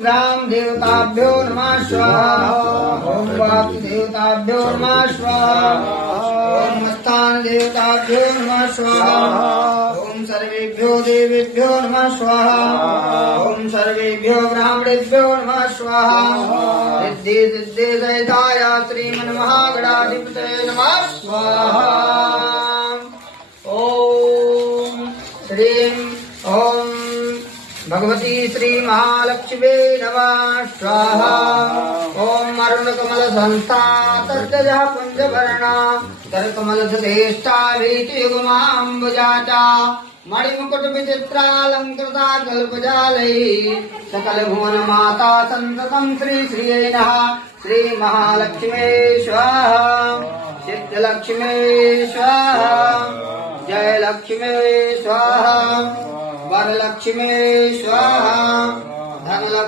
ग्राम देवताभ्यो नमः स्वाहा। ओम वास्तु देवताभ्यो नमः स्वाहा। ओम स्थान देवताभ्यो नमः स्वाहा। ओम सर्वेभ्यो देवेभ्यो नमः स्वाहा। ओम सर्वेभ्यो ब्राह्मणेभ्यो नमः स्वाहा। सिद्धि सिद्धि सहिताय श्रीमन्महागणाधिपतये नमः स्वाहा। ओम श्रीं ओम भगवती श्री महालक्ष्मी नमः स्वाहा। ओम अरुण कमल संस्था तर्जः पुंजवर्णा करकमल सुधेष्टा भीतियुगमाम्बुजाता मणिमुकुट विचित्रालंकृता कल्पजालैः सकल भुवन माता संततं श्री श्रियै नः श्री महालक्ष्मी स्वाहा। सिद्धलक्ष्मी स्वाहा। जय लक्ष्मी स्वाहा। वरलक्ष्मी स्वाहा। धनलक्ष्मी